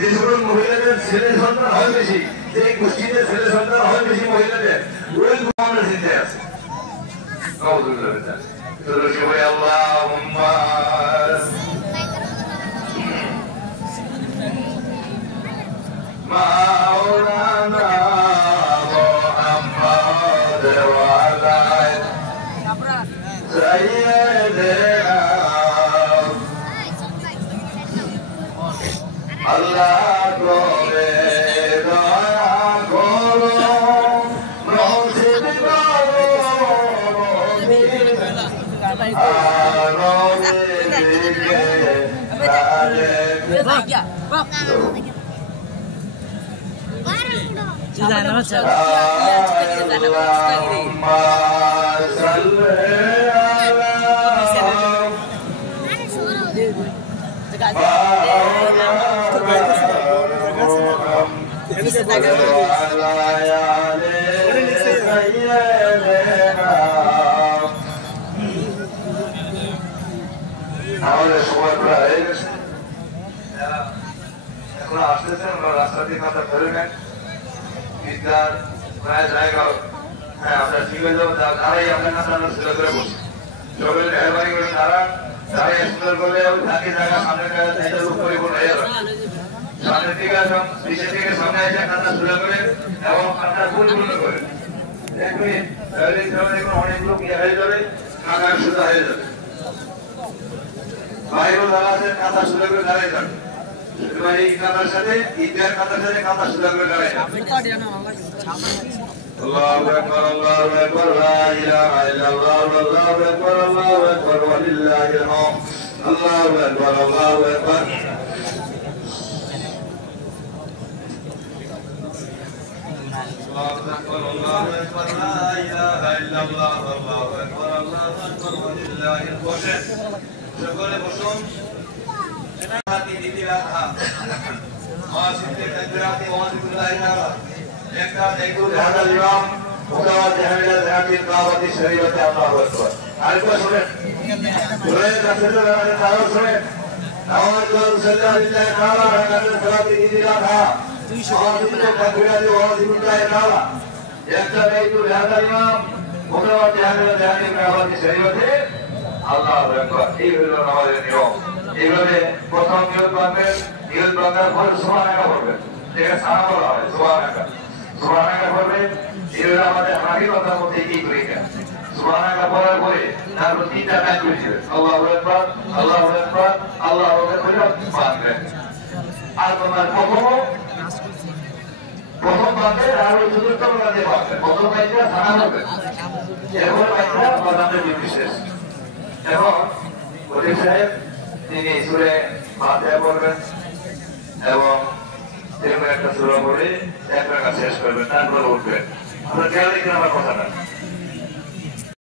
যে সকল মহিলাদের ছেলে সন্তান হয় বেশি, যে গোষ্ঠীতে ছেলে সন্তান হয় বেশি মহিলাদের, ওই আমরা চিন্তায় আছে। আল্লাহুম্মা মাওলানা মুহাম্মদ ওয়া আলা সাইয়্যিদিনা আল্লাহ করে দয়া করো মসজিদ করো আমাদের সময় প্রায় হয়ে গেছে, এখন আসতেছেন রাস্তা দিয়ে কথা ধরে নেন, বিদ্যার প্রায় জায়গা। হ্যাঁ, আমরা ঠিক হয়ে যাবো, দাঁড়াই আপনার কাছে আমরা ছেলে করে বসি, সকলে মেহরবানি করে দাঁড়ান, দাঁড়াই সুন্দর করলে ওই থাকি জায়গা সামনের জায়গা পরিপূর্ণ হয়ে যাবে। সামনের দিকে আসুন, পিছের দিকে সামনে এসে কান্না শুরু করে এবং কান্না পরিপূর্ণ করে এক মিনিট অনেক লোক ইয়ে হয়ে যাবে, কান্নার সুতা হয়ে যাবে। ভাইগুলো যারা আছেন কাঁথা সুন্দর করে দাঁড়াই যান, এই কাঁথার সাথে ঈদের কাঁথার সাথে কাঁথা সুন্দর করে দাঁড়াই যান। আল্লাহু আকবার, আল্লাহু আকবার, লা ইলাহা ইল্লাল্লাহ, আল্লাহু আকবার, আল্লাহু আকবার, ওয়া লিল্লাহিল হামদ। আল্লাহু আকবার, আল্লাহু আকবার। আল্লাহু আকবার, আল্লাহু আকবার, লা ইলাহা ইল্লাল্লাহ, আল্লাহু আকবার, আল্লাহু আকবার, ওয়া লিল্লাহিল হামদ। সকলে বসুন। হাতি দিদি রাখা মাসিতে তাকবীরাতে ওয়া যিকরুল্লাহি তাআলা একটা দেখুন হাজার ইমাম মুতাওয়াজ জাহামিয়া জাহামির দাওয়াতি শরীয়তে আল্লাহু আকবার। আরেকবার শুনেন, শুনেন রাসূলুল্লাহ তাআলা শুনেন, নামাজ সাল্লাল্লাহু তাআলা রাকাতের সালাতে দিদি রাখা মাসিতে তাকবীরাতে ওয়া যিকরুল্লাহি তাআলা একটা দেখুন হাজার ইমাম মুতাওয়াজ জাহামিয়া জাহামির দাওয়াতি শরীয়তে আল্লাহু আকবার। এই হলো আমাদের নিয়ম। এইভাবে প্রথম নিয়ত বাঁধবেন, নিয়ত বাঁধার পরে সুবহানাল্লাহ বলবেন, যেটা সানা বলা হয় সুবহানাল্লাহ, সুবহানাল্লাহ বলবেন। এইভাবে আমাদের হাকিকতার মধ্যে কি করি না, সুবহানাল্লাহ বলার পরে তারপর তিনটা টাইম করে দিবেন, আল্লাহু আকবার, আল্লাহু আকবার, আল্লাহু আকবার বাঁধবেন। আর তোমার প্রথম বাঁধবেন আর ওই চতুর্থ বাঁধে বাঁধবেন, প্রথম বাইকটা সানা বলবেন, এরপর বাইকটা বাঁধানোর নির্বিশেষ। এখন মুফতি সাহেব তিনি সূরা ফাতিহা পড়বেন এবং এরকম একটা সূরা পড়ে এক রাকাত শেষ করবেন, তারপরে উঠবেন। আমরা খেয়াল রেখে আমার কথাটা